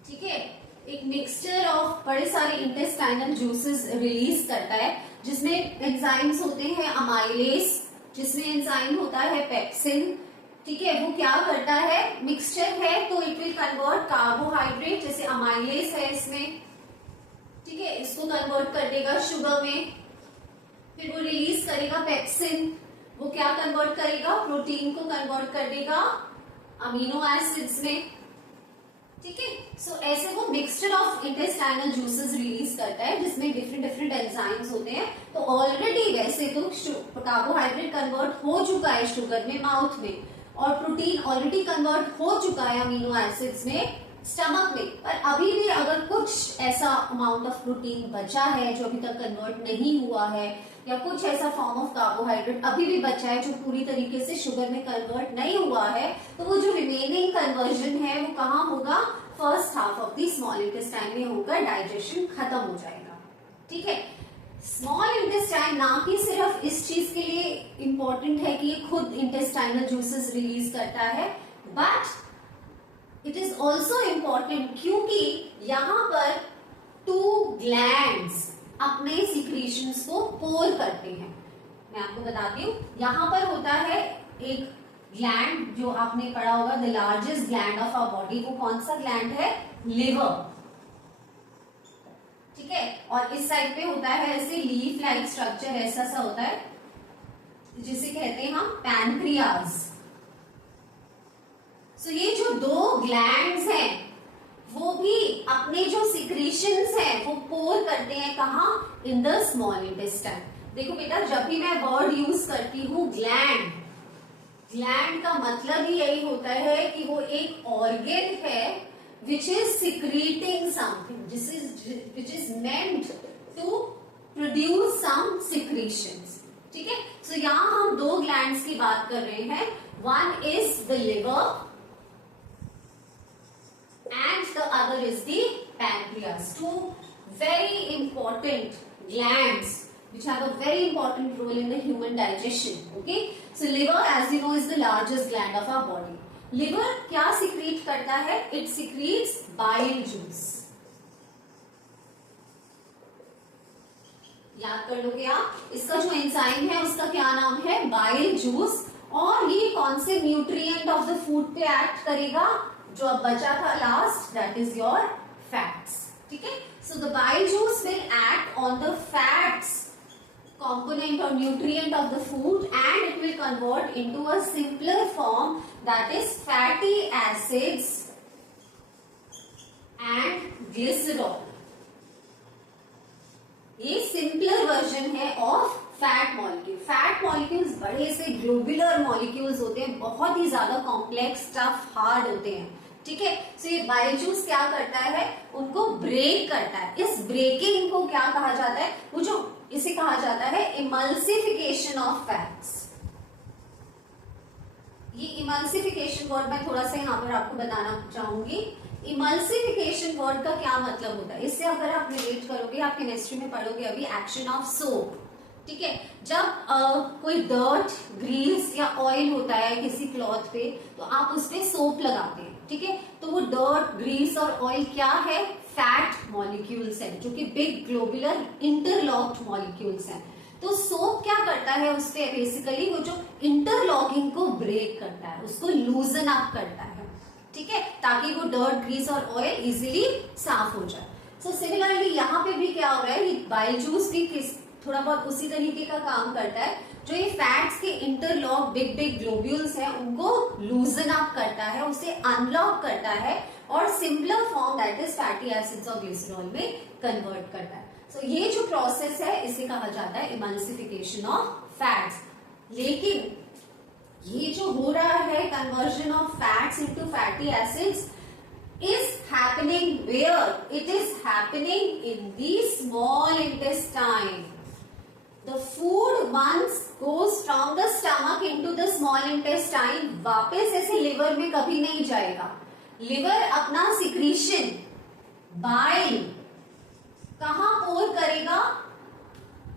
ठीक है, एक मिक्सचर ऑफ बड़े सारे इंटेस्टाइनल जूसेस रिलीज करता है, जिसमें एंजाइम्स होते हैं अमाइलेज, जिसमें एंजाइम होता है पेप्सिन। ठीक है, वो क्या करता है, मिक्सचर है तो इट विल कन्वर्ट कार्बोहाइड्रेट, जैसे अमाइलेज है इसमें, ठीक है, इसको कन्वर्ट कर देगा शुगर में, फिर वो रिलीज करेगा पेप्सिन, वो क्या कन्वर्ट करेगा, प्रोटीन को कन्वर्ट कर देगा अमीनो एसिड्स में, ठीक है। सो ऐसे वो mixture of intestinal juices release करता है जिसमें डिफरेंट डिफरेंट एंजाइम्स होते हैं। तो ऑलरेडी वैसे तो कार्बोहाइड्रेट कन्वर्ट हो चुका है शुगर में माउथ में, और प्रोटीन ऑलरेडी कन्वर्ट हो चुका है अमीनो एसिड्स में स्टमक में, पर अभी भी अगर कुछ ऐसा अमाउंट ऑफ प्रोटीन बचा है जो अभी तक कन्वर्ट नहीं हुआ है, या कुछ ऐसा फॉर्म ऑफ कार्बोहाइड्रेट अभी भी बचा है जो पूरी तरीके से शुगर में कन्वर्ट नहीं हुआ है, तो वो जो रिमेनिंग कन्वर्जन है वो कहाँ होगा, first half of the small intestine में होकर डाइजेशन खत्म हो जाएगा, ठीक है। स्मॉल इंटेस्टाइन ना कि सिर्फ इस चीज के लिए इंपॉर्टेंट है कि ये खुद इंटेस्टाइनल जूसेस रिलीज करता है, but it is also important क्योंकि यहाँ पर 2 ग्लैंड्स अपने सिक्रीशंस को पोर करते हैं। मैं आपको बताती हूँ, यहाँ पर होता है एक ग्लैंड जो आपने पढ़ा होगा, the largest gland of our body, वो कौन सा ग्लैंड है, लिवर, ठीक है। और इस साइड पे होता है ऐसे लीफ लाइक स्ट्रक्चर, ऐसा सा होता है जिसे कहते हैं हम पैनक्रियाज। सो ये जो 2 ग्लैंड्स हैं वो भी अपने जो सिक्रीशंस हैं वो पोर करते हैं कहाँ, इन द स्मॉल इंटेस्टाइन। देखो बेटा, जब भी मैं वर्ड यूज करती हूँ ग्लैंड, ग्लैंड का मतलब ही यही होता है कि वो एक ऑर्गन है which is secreting something, which is meant to produce some secretions, ठीक है। सो यहाँ हम 2 ग्लैंड्स की बात कर रहे हैं, one is the liver and the other is the pancreas, 2 very important glands which have a very important role in the human digestion, okay। So liver, as you know, is the largest gland of our body. Liver क्या secrete करता है, it secretes bile juice, याद कर लोगे आप, इसका जो enzyme है उसका क्या नाम है, बाइल जूस। और ये कौन से न्यूट्रिएंट ऑफ द फूड पे एक्ट करेगा, जो अब बचा था last, that is your fats, ठीक है। So the bile juice will act on the fats component or nutrient of the food, and it will convert into a simpler form, that is fatty acids and glycerol. ये simpler version है of fat molecule. Fat molecules बड़े से globular molecules होते हैं, बहुत ही ज्यादा complex, tough, hard होते हैं, ठीक है। सो ये बाइल जूस क्या करता है, उनको ब्रेक करता है। इस ब्रेकिंग को क्या कहा जाता है, वो जो इसे कहा जाता है इमल्सिफिकेशन ऑफ फैट्स। ये इमल्सिफिकेशन वर्ड मैं थोड़ा सा यहाँ पर आपको बताना चाहूंगी। इमल्सिफिकेशन वर्ड का क्या मतलब होता है, इससे अगर आप रिलेट करोगे, आप केमिस्ट्री में पढ़ोगे अभी, एक्शन ऑफ सोप, ठीक है। जब कोई डर्ट, ग्रीस या ऑयल होता है किसी क्लॉथ पे, तो आप उस पे सोप लगाते हैं, ठीक है। तो वो डर्ट, ग्रीस और ऑयल क्या है, फैट मॉलिक्यूल्स हैं, जो कि बिग ग्लोबुलर इंटरलॉक्ड मॉलिक्यूल्स हैं। तो सोप क्या करता है उस पे, बेसिकली वो जो इंटरलॉकिंग को ब्रेक करता है, उसको लूजन अप करता है, ठीक है, ताकि वो डर्ट, ग्रीस और ऑयल इजीली साफ हो जाए। सो सिमिलरली यहाँ पे भी क्या हो रहा है, बाइल जूस भी थोड़ा बहुत उसी तरीके का काम करता है। जो ये फैट्स के इंटरलॉक बिग बिग ग्लोब्यूल्स हैं उनको लूजन अप करता है, उसे अनलॉक करता है और simpler form, that is fatty acids और ग्लिसरॉल में कन्वर्ट करता है। सो ये जो प्रोसेस है इसे कहा जाता है इमल्सिफिकेशन ऑफ फैट्स। लेकिन ये जो हो रहा है conversion of fats into fatty acids is happening where? It is happening in the small intestine. The food once goes from the stomach into the small intestine, वापस ऐसे लिवर में कभी नहीं जाएगा। लिवर अपना सिक्रीशन बाइल कहाँ पोर करेगा,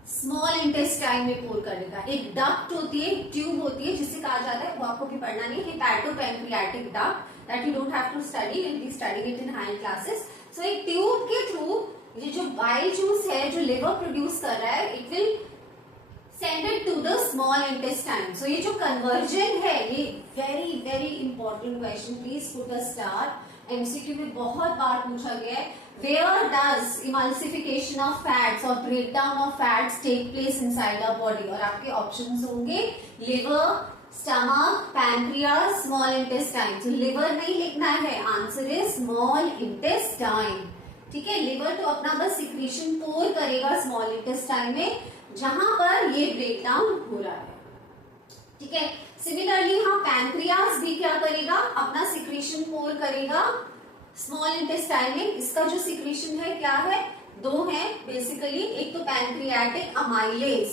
small intestine में पोर करेगा। एक डक्ट होती है, एक ट्यूब होती है जिसे कहा जाता है, वो आपको भी पढ़ना नहीं, हेपेटोपैंक्रियाटिक duct, that you don't have to study, you'll be studying it in higher classes. So एक ट्यूब के थ्रू ये जो बाइल जूस है जो लिवर प्रोड्यूस कर रहा है, it will send it to the small intestine. So ये जो कन्वर्जन है, ये very very important question, please put a star. MCQ में बहुत बार पूछा गया है, where does emulsification of fats or breakdown of fats take place inside our body? और आपके ऑप्शंस होंगे liver, stomach, pancreas, small intestine. तो लिवर नहीं लिखना है, आंसर इज स्मॉल इंटेस्टाइन। ठीक है, लिवर तो अपना बस सिक्रीशन पोर करेगा स्मॉल इंटेस्टाइन में जहां पर ये ब्रेक डाउन हो रहा है। ठीक है, सिमिलरली हाँ पैंक्रियास भी क्या करेगा, अपना सिक्रीशन पोर करेगा स्मॉल इंटेस्टाइन में। इसका जो सिक्रीशन है क्या है, दो है बेसिकली, एक तो पैंक्रियाटिक अमाइलेज।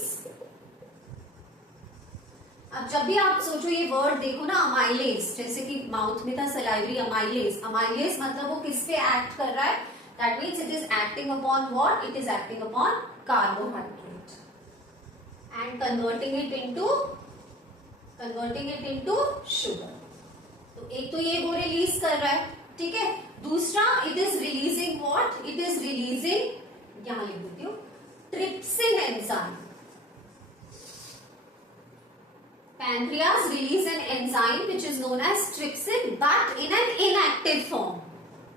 अब जब भी आप सोचो ये वर्ड देखो ना अमाइलेज, जैसे कि माउथ में था सलाइवरी अमाइलेज, अमाइलेज मतलब वो किस पे एक्ट कर रहा है, that means it is acting upon what, it is acting upon carbohydrate and converting it into sugar. तो एक तो ये वो रिलीज कर रहा है, ठीक है। दूसरा it is releasing what, it is releasing, यहां लिख देती हूँ, trypsin enzyme. Pancreas release an enzyme which is known as trypsin but in an inactive form।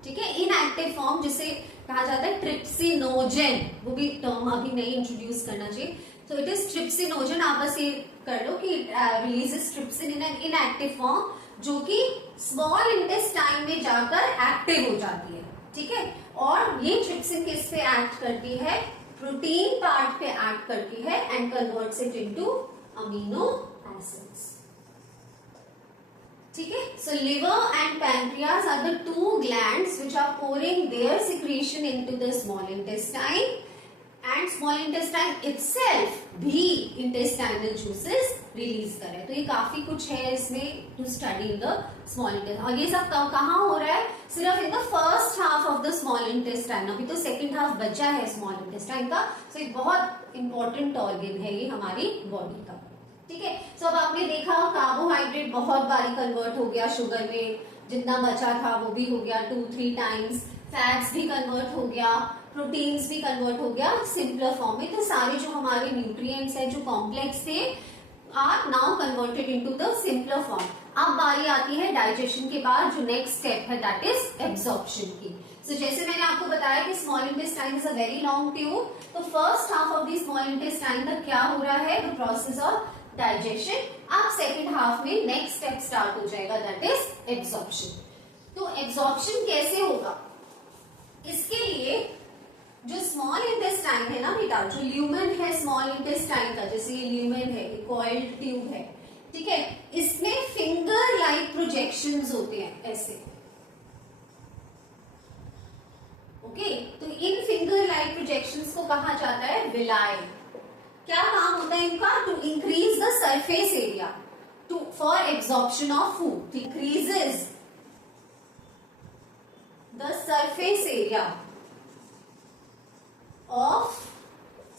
ठीक है, इनएक्टिव फॉर्म जिसे कहा जाता है ट्रिप्सिनोजन, वो भी टर्म अभी नहीं इंट्रोड्यूस करना चाहिए। तो इट इज ट्रिप्सिनोजन, आप बस ये कर लो कि releases trypsin in an inactive form जो कि स्मॉल इंटेस्टाइन में जाकर एक्टिव हो जाती है। ठीक है, और ये ट्रिप्सिन किस पे एक्ट करती है, प्रोटीन पार्ट पे एक्ट करती है and converts it into amino acids. ठीक है, so liver and pancreas are the two glands which are pouring their secretion into the small intestine and small intestine itself भी intestinal juices release करे। तो ये काफी कुछ है इसमें to study in the small intestine. और ये सब कहाँ हो रहा है, सिर्फ in the first half of the small intestine, अभी तो सेकंड हाफ बचा है स्मॉल इंटेस्टाइन का। सो एक बहुत इंपॉर्टेंट ऑर्गन है ये हमारी बॉडी का। ठीक है, सो अब आपने देखा कार्बोहाइड्रेट बहुत बारी कन्वर्ट हो गया शुगर में, जितना बचा था वो भी हो गया 2-3 टाइम्स, फैट्स भी कन्वर्ट हो गया, प्रोटीन्स भी कन्वर्ट हो गया सिंपलर फॉर्म में। तो सारे जो हमारे न्यूट्रिएंट्स है जो कॉम्प्लेक्स थे are now converted into the simpler form. अब बारी आती है डाइजेशन के बाद जो नेक्स्ट स्टेप है, दैट इज एब्जॉर्प्शन की। So, जैसे मैंने आपको बताया कि small intestine is a very long tube, तो first half of the small intestine तक क्या हो रहा है, द प्रोसेस ऑफ डाइजेशन। अब सेकेंड हाफ में नेक्स्ट स्टेप स्टार्ट हो जाएगा, दैट इज एब्जॉर्प्शन। तो एब्जॉर्प्शन कैसे होगा, इसके लिए जो स्मॉल इंटेस्टाइन है ना बेटा, जो ल्यूमेन है स्मॉल इंटेस्टाइन का, जैसे ये ल्यूमेन है, ये कॉइल्ड ट्यूब है, ठीक है, इसमें फिंगर लाइक प्रोजेक्शंस होते हैं ऐसे। ओके, तो इन फिंगर लाइक प्रोजेक्शंस को कहा जाता है विलाई। क्या काम होता है इनका, to increase the surface area to for absorption of food, increases the surface area of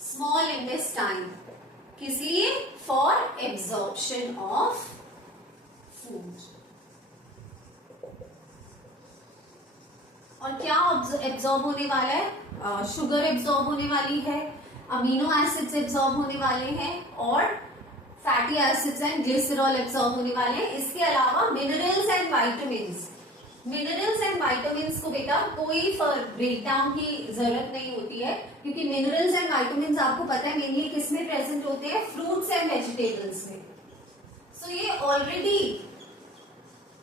small intestine, किस लिए, फॉर एब्जॉर्प्शन ऑफ फूड। और क्या एब्जॉर्ब होने वाला है, शुगर एब्जॉर्ब होने वाली है, अमीनो एसिड्स एब्जॉर्ब होने वाले हैं और fatty acids and glycerol absorb होने वाले हैं। इसके अलावा minerals and vitamins, minerals and vitamins को बेटा कोई ब्रेक डाउन की जरूरत नहीं होती है, क्योंकि मिनरल्स एंड वाइटामिन्स आपको पता है मेनली किसमें प्रेजेंट होते हैं, फ्रूट्स एंड वेजिटेबल्स में। सो ये ऑलरेडी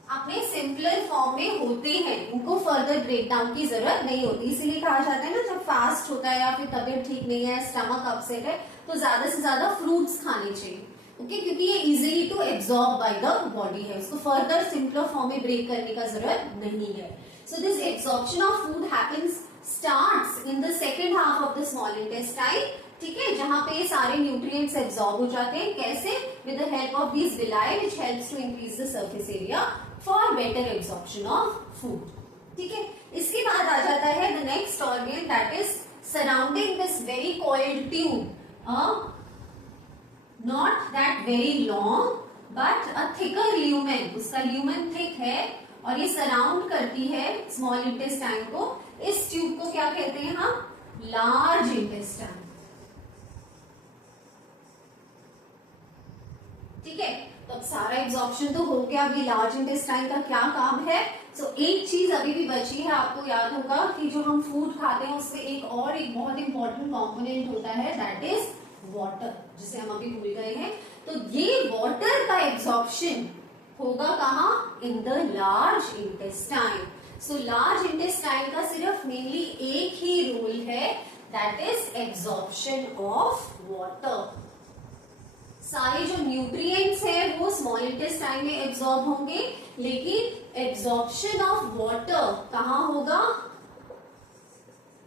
अपने सिंपलर फॉर्म में होते हैं, इनको फर्दर ब्रेक डाउन की जरूरत नहीं होती। इसीलिए कहा जाता है ना, जब फास्ट होता है या फिर तबीयत ठीक नहीं है, स्टमक अपसेट है, तो ज्यादा से ज्यादा फ्रूट्स खाने चाहिए। ओके, क्योंकि ये easily to absorb by the body है, उसको फर्दर सिंपलर फॉर्म में ब्रेक करने का जरूरत नहीं है। So this absorption of food happens starts in the second half of the small intestine. ठीक है, जहां पे ये सारे न्यूट्रिएंट्स एब्जॉर्ब हो जाते हैं, कैसे, with the help of these villi which helps to increase the surface area for better absorption of food. ठीक है, इसके बाद आ जाता है the next organ, that is surrounding this very coiled tube, not that very long but a thicker lumen, उसका lumen thick है और ये सराउंड करती है स्मॉल इंटेस्टाइन को। इस ट्यूब को क्या कहते हैं हम, लार्ज इंटेस्टाइन। ठीक है, तो अब सारा एब्जॉर्प्शन तो हो गया, अभी लार्ज इंटेस्टाइन का क्या काम है। सो एक चीज अभी भी बची है, आपको याद होगा कि जो हम फूड खाते हैं उसमें एक बहुत इंपॉर्टेंट कंपोनेंट होता है, दैट इज वाटर, जिसे हम अभी भूल गए हैं। तो ये वाटर का एब्जॉर्प्शन होगा कहाँ? In the large intestine. So large intestine का सिर्फ मेनली एक ही रोल है, that is absorption of water. सारे जो न्यूट्रिएंट्स हैं वो स्मॉल इंटेस्टाइन में एब्जॉर्ब होंगे, लेकिन एब्जॉर्प्शन ऑफ वाटर कहाँ होगा?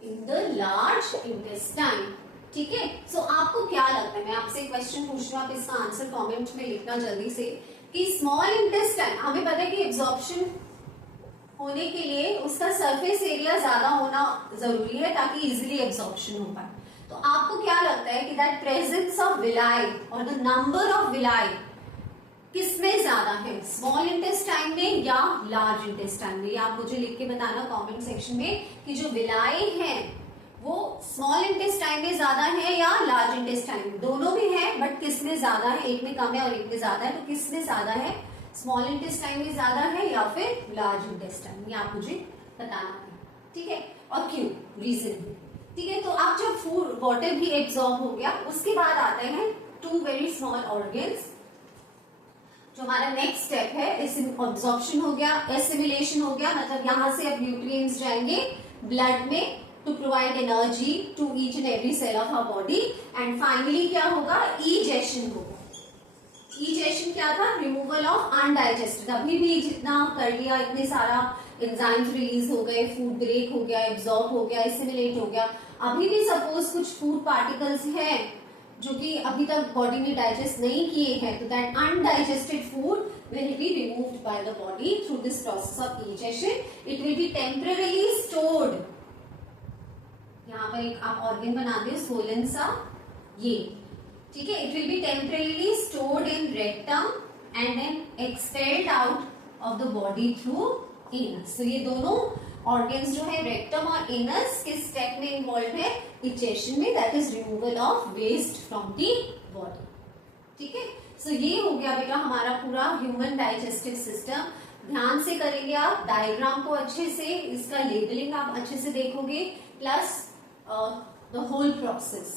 In the large intestine. ठीक है, सो आपको क्या लगता है, मैं आपसे क्वेश्चन पूछ रही हूँ, आप इसका आंसर कमेंट में लिखना जल्दी से, कि स्मॉल इंटेस्टाइन, हमें पता है कि एब्जॉर्प्शन होने के लिए उसका सरफेस एरिया ज्यादा होना जरूरी है ताकि इजीली एब्जॉर्प्शन हो पाए। तो आपको क्या लगता है कि दैट प्रेजेंस ऑफ विलाई और द नंबर ऑफ विलाई किसमें ज्यादा है, स्मॉल इंटेस्टाइन में या लार्ज इंटेस्टाइन में? आप मुझे लिख के बताना कमेंट सेक्शन में कि जो विलाई हैं वो स्मॉल इंटेस्टाइन में ज्यादा है या लार्ज इंटेस्टाइन में? दोनों में है, बट किस में ज्यादा है? एक में कम है और एक में ज्यादा है, तो किस में ज्यादा है? स्मॉल इंटेस्टाइन में ज्यादा है या फिर लार्ज इंटेस्टाइन में? आप मुझे बताना है, ठीक है, और क्यों, रीजन भी, ठीक है। तो आप जब फूड वाटर भी एब्जॉर्ब हो गया, उसके बाद आते हैं टू वेरी स्मॉल ऑर्गन्स। जो हमारा नेक्स्ट स्टेप है, एब्जॉर्प्शन हो गया, एसिमिलेशन हो गया, मतलब यहां से अब न्यूट्रिएंट्स जाएंगे ब्लड में to provide energy to each and every cell of our body, and finally क्या होगा? egestion होगा। egestion क्या था? Removal of undigested. अभी भी जितना कर लिया, इतने सारा एंजाइम्स रिलीज हो गए, फूड ब्रेक हो गया, एब्जॉर्ब हो गया, एसिमिलेट हो गया, अभी भी सपोज कुछ फूड पार्टिकल्स हैं जो कि अभी तक बॉडी ने डाइजेस्ट नहीं किए हैं, तो that undigested food will be removed by the body through this process of egestion. It will be temporarily stored, यहाँ पर एक आप ऑर्गन बना दे सोलन सा, ये, ठीक है। It will be temporarily stored in rectum and then expelled out of the body through anus. तो ये दोनों ऑर्गन्स जो है रेक्टम और एनस के स्टेप में इन्वॉल्व है इजेशन में, that is removal of waste from the body, ठीक है। सो ये हो गया बेटा हमारा पूरा ह्यूमन डाइजेस्टिव सिस्टम। ध्यान से करेंगे आप, डायग्राम को अच्छे से, इसका लेबलिंग आप अच्छे से देखोगे, प्लस the whole process,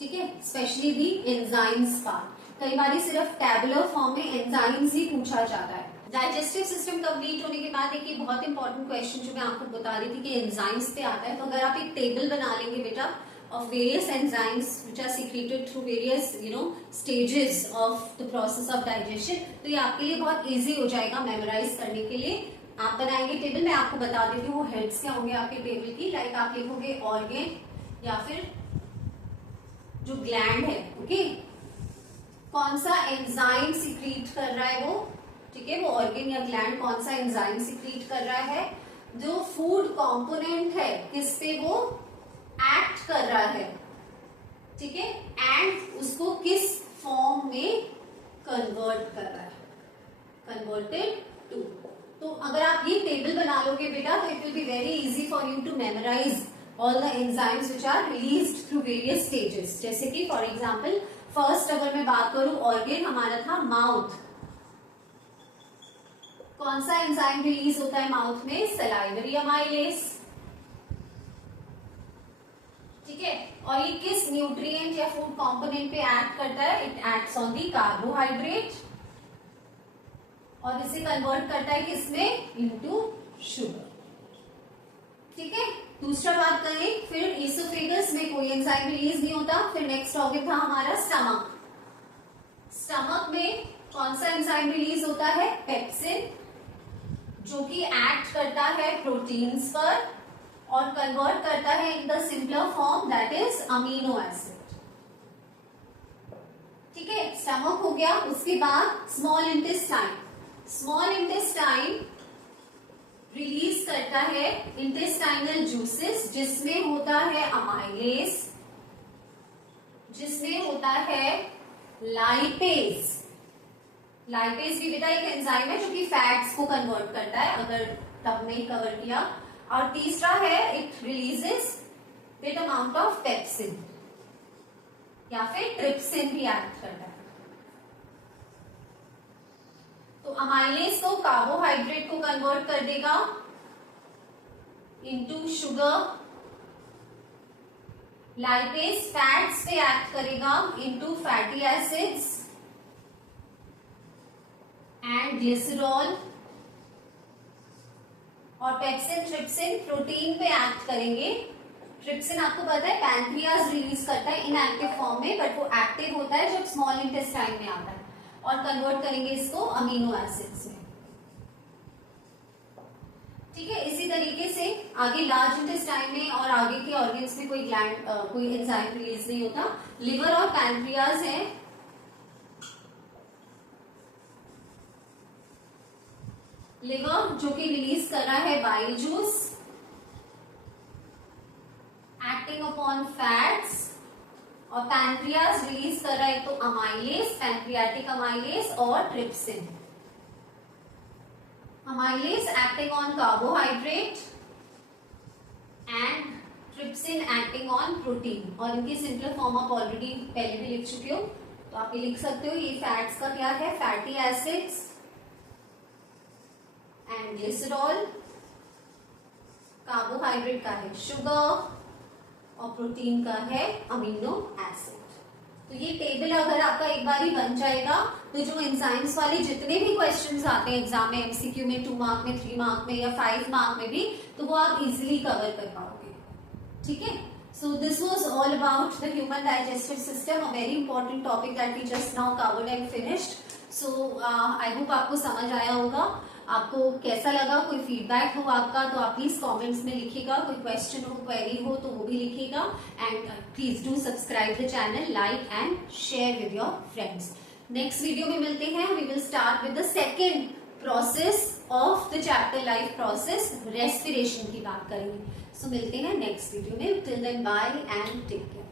ठीक है, स्पेशली दी एंजाइम्स पार्ट। कई बार सिर्फ टैबुलर फॉर्म में एंजाइम्स ही पूछा जाता है। डाइजेस्टिव सिस्टम कंप्लीट होने के बाद एक बहुत इंपॉर्टेंट क्वेश्चन जो मैं आपको बता रही थी कि एंजाइम्स पे आता है, तो अगर आप एक टेबल बना लेंगे बेटा of various enzymes which are secreted through various stages of the process of digestion, तो ये आपके लिए बहुत इजी हो जाएगा मेमोराइज करने के लिए। आप बनाएंगे टेबल, मैं आपको बता देती हूँ हेड्स क्या होंगे आपके टेबल की। लाइक आप लिखोगे ऑर्गन या फिर जो ग्लैंड है, ओके, कौन सा एंजाइम सिक्रीट कर रहा है वो, ठीक है, वो ऑर्गन या ग्लैंड कौन सा एंजाइम सिक्रीट कर रहा है, जो फूड कंपोनेंट है किस पे वो एक्ट कर रहा है, ठीक है, एंड उसको किस फॉर्म में कन्वर्ट कर रहा है, कन्वर्टेड टू। तो अगर आप ये टेबल बना लोगे बेटा, तो it will be very easy for you to memorise all the enzymes which are released through various stages. जैसे कि फॉर एग्जांपल फर्स्ट अगर मैं बात करूं, ऑर्गन हमारा था माउथ, कौन सा एंजाइम रिलीज होता है माउथ में? सलाइवरी अमाइलेज, ठीक है, और ये किस न्यूट्रिएंट या फूड कंपोनेंट पे एक्ट करता है? It acts on the carbohydrate, और इसे कन्वर्ट करता है किसमें? इनटू शुगर, ठीक है। दूसरा बात करें, फिर इसोफेगस में कोई एंजाइम रिलीज नहीं होता। फिर नेक्स्ट ऑर्गन था हमारा स्टमक, स्टमक में कौन सा एंजाइम रिलीज होता है? पेप्सिन, जो कि एक्ट करता है प्रोटीन्स पर और कन्वर्ट करता है in the simpler form, that is amino acid, ठीक है। स्टमक हो गया, उसके बाद small intestine, small intestine release करता है इंटेस्टाइनल जूसेस, जिसमें होता है अमाइलेज, जिसमें होता है लाइपेज। लाइपेज भी बेटा एक एंजाइम है जो कि फैट्स को कन्वर्ट करता है, अगर तब नहीं कवर किया। और तीसरा है, it releases with amount of pepsin या फिर ट्रिप्सिन भी एक्ट करता है। तो अमाइलेज तो कार्बोहाइड्रेट को कन्वर्ट कर देगा इनटू शुगर, लाइपेज फैट्स पे एक्ट करेगा into fatty acids and glycerol, और पेप्सिन ट्रिप्सिन प्रोटीन पे एक्ट करेंगे। ट्रिप्सिन आपको पता है पैनक्रियाज रिलीज करता है इनएक्टिव फॉर्म में, बट वो एक्टिव होता है जब स्मॉल इंटेस्टाइन में आता है, और कन्वर्ट करेंगे इसको अमीनो एसिड्स में। ठीक है, इसी तरीके से आगे लार्ज इंटेस्टाइन में और आगे के ऑर्गन्स में कोई ग्लैंड कोई एंजाइम रिलीज नहीं होता। लिवर और पैनक्रियाज है, लिवर जो कि रिलीज कर रहा है bile juice acting upon fats, और पैनक्रियाज रिलीज कर रहा है तो अमाइलेज, पैनक्रियाटिक अमाइलेज और trypsin. Amylase acting on carbohydrate and trypsin acting on protein, और इनकी सिंपल फॉर्म आप ऑलरेडी पहले भी लिख चुके हो, तो आप ये लिख सकते हो। ये फैट्स का क्या है, fatty acids and glycerol, carbohydrate का है शुगर, और प्रोटीन का है अमीनो एसिड। तो ये टेबल अगर आपका एक बार ही बन जाएगा तो जो एंजाइम्स वाले जितने भी क्वेश्चंस आते हैं एग्जाम में, एमसीक्यू में, 2 मार्क में, 3 मार्क में या 5 मार्क में भी, तो वो आप इजीली कवर कर पाओगे। ठीक है, so this was all about the human digestive system, a very important topic that we just now covered and finished. So I hope आपको समझ आया होगा। आपको कैसा लगा, कोई फीडबैक हो आपका तो आप प्लीज कमेंट्स में लिखिएगा, कोई क्वेश्चन हो, क्वेरी हो तो वो भी लिखिएगा, and please do subscribe the channel, like and share with your friends. Next video में मिलते हैं, we will start with the second process of the chapter life process, respiration की बात करेंगे। सो मिलते हैं नेक्स्ट वीडियो में, till then bye and take care.